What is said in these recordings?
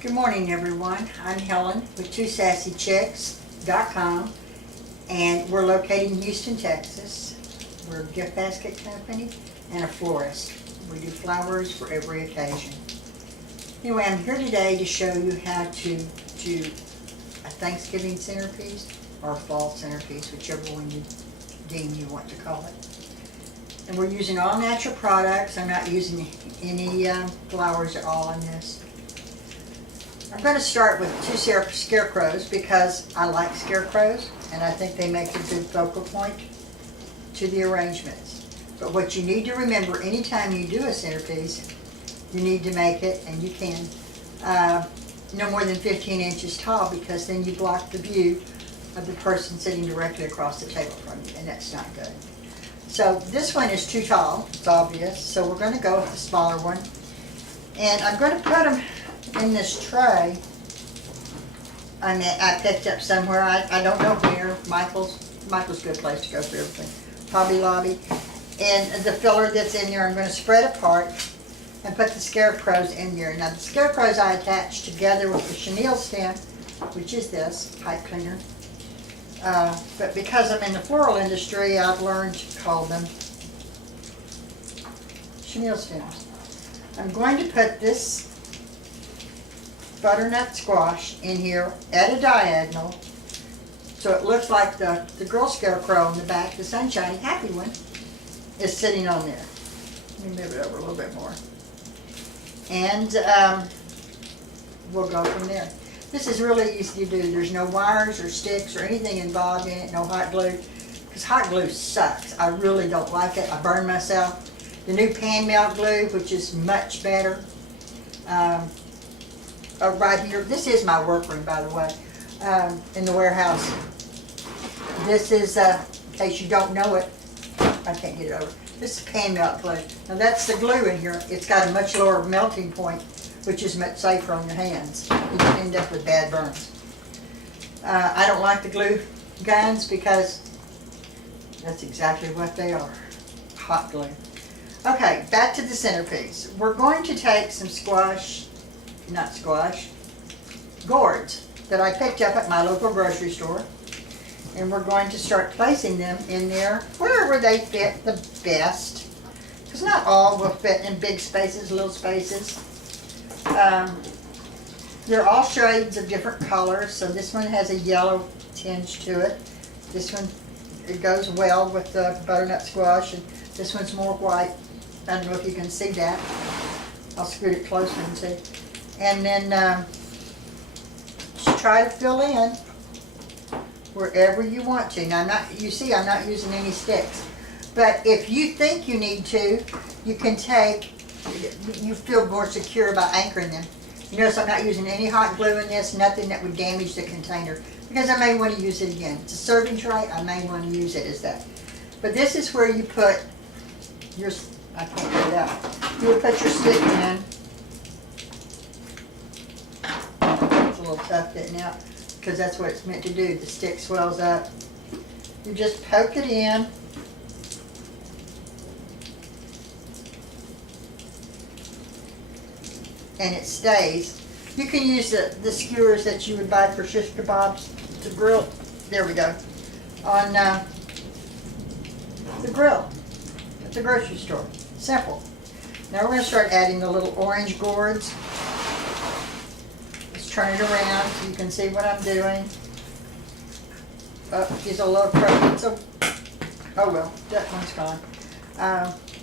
Good morning, everyone. I'm Helen with twosassychicks.com, and we're located in Houston, Texas. We're a gift basket company and a florist. We do flowers for every occasion. Anyway, I'm here today to show you how to do a Thanksgiving centerpiece or a fall centerpiece, whichever one you deem you want to call it. And we're using all natural products. I'm not using any flowers at all in this. I'm going to start with two scarecrows because I like scarecrows and I think they make a good focal point to the arrangements. But what you need to remember anytime you do a centerpiece, you need to make it, and you can, no more than 15 inches tall, because then you block the view of the person sitting directly across the table from you, and that's not good. So this one is too tall, it's obvious, so we're going to go with the smaller one. And I'm going to put them in this tray I picked up somewhere. I don't know where. Michael's a good place to go for everything. Hobby Lobby. And the filler that's in there, I'm going to spread apart and put the scarecrows in there. Now the scarecrows I attach together with the chenille stem, which is this pipe cleaner. But because I'm in the floral industry, I've learned to call them chenille stems. I'm going to put this butternut squash in here at a diagonal, so it looks like the girl scarecrow in the back, the sunshiny happy one, is sitting on there. Let me move it over a little bit more. And we'll go from there. This is really easy to do. There's no wires or sticks or anything involved in it, no hot glue, because hot glue sucks. I really don't like it. I burn myself. The new pan melt glue, which is much better. Right here, this is my workroom, by the way, in the warehouse. This is, in case you don't know it, I can't get it over. This is pan melt glue. Now that's the glue in here. It's got a much lower melting point, which is much safer on your hands. You can end up with bad burns. I don't like the glue guns because that's exactly what they are, hot glue. Okay, back to the centerpiece. We're going to take some gourds that I picked up at my local grocery store, and we're going to start placing them in there wherever they fit the best, because not all will fit in big spaces, little spaces. They're all shades of different colors, so this one has a yellow tinge to it. This one, it goes well with the butternut squash, and this one's more white. I don't know if you can see that. I'll scoot it closer and see. And then just try to fill in wherever you want to. Now, I'm not using any sticks. But if you think you need to, you can you feel more secure about anchoring them. You notice I'm not using any hot glue in this, nothing that would damage the container, because I may want to use it again. It's a serving tray, I may want to use it as that. But this is where you put your, I can't get it out. You would put your stick in. It's a little tough getting out because that's what it's meant to do. The stick swells up. You just poke it in. And it stays. You can use the skewers that you would buy for shish kebabs to grill. There we go. On the grill at the grocery store. Simple. Now we're going to start adding the little orange gourds. Let's turn it around so you can see what I'm doing. Oh, he's a little crooked, so oh well, that one's gone.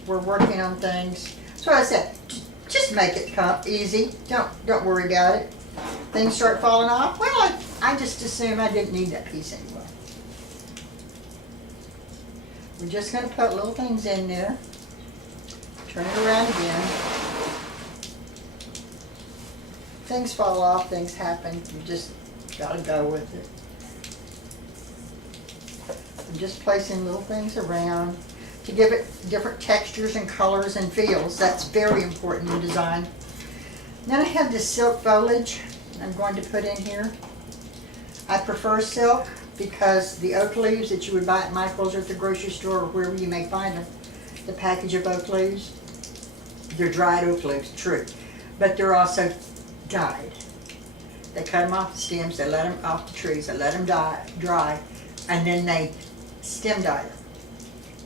We're working on things. That's what I said. Just make it easy. Don't worry about it. Things start falling off. Well, I just assume I didn't need that piece anyway. We're just going to put little things in there. Turn it around again. Things fall off, things happen. You just gotta go with it. I'm just placing little things around to give it different textures and colors and feels. That's very important in design. Then I have this silk foliage I'm going to put in here. I prefer silk because the oak leaves that you would buy at Michael's or at the grocery store or wherever you may find them, the package of oak leaves, they're dried oak leaves, true, but they're also dyed. They cut them off the stems, they let them off the trees, they let them dry, and then they stem dye them.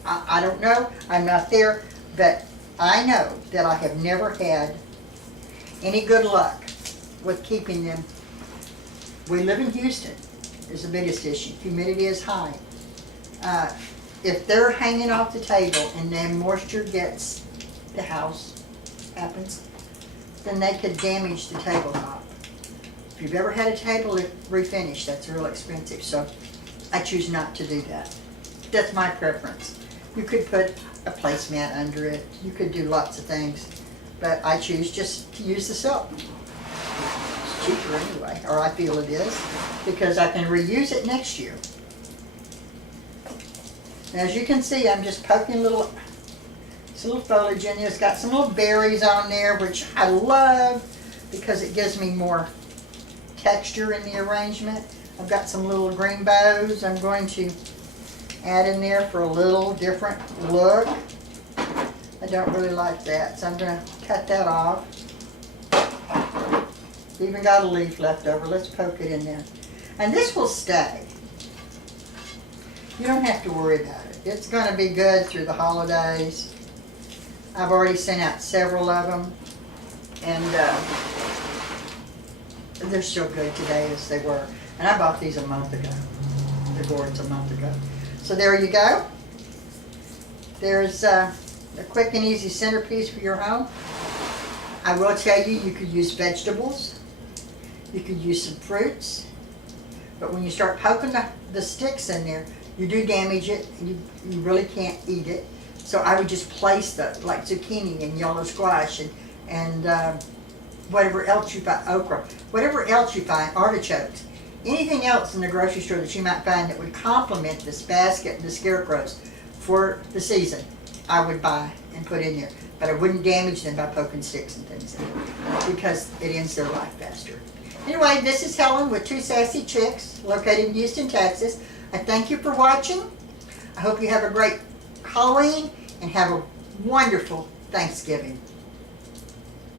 I don't know, I'm not there, but I know that I have never had any good luck with keeping them. We live in Houston, is the biggest issue. Humidity is high. If they're hanging off the table and then moisture gets the house, happens, then they could damage the tabletop. If you've ever had a table refinished, that's real expensive, so I choose not to do that. That's my preference. You could put a placemat under it. You could do lots of things, but I choose just to use the silk. It's cheaper anyway, or I feel it is, because I can reuse it next year. Now, as you can see, I'm just poking little foliage in there. It's got some little berries on there, which I love because it gives me more texture in the arrangement. I've got some little green bows I'm going to add in there for a little different look. I don't really like that, so I'm going to cut that off. Even got a leaf left over. Let's poke it in there. And this will stay. You don't have to worry about it. It's going to be good through the holidays. I've already sent out several of them, and they're still good today as they were. And I bought these a month ago, the gourds a month ago. So there you go. There's a quick and easy centerpiece for your home. I will tell you, you could use vegetables. You could use some fruits. But when you start poking the sticks in there, you do damage it. You really can't eat it. So I would just place like zucchini and yellow squash and whatever else you find, okra, whatever else you find, artichokes, anything else in the grocery store that you might find that would complement this basket and the scarecrows for the season, I would buy and put in there. But I wouldn't damage them by poking sticks and things in it because it ends their life faster. Anyway, this is Helen with Two Sassy Chicks, located in Houston, Texas. I thank you for watching. I hope you have a great Halloween and have a wonderful Thanksgiving.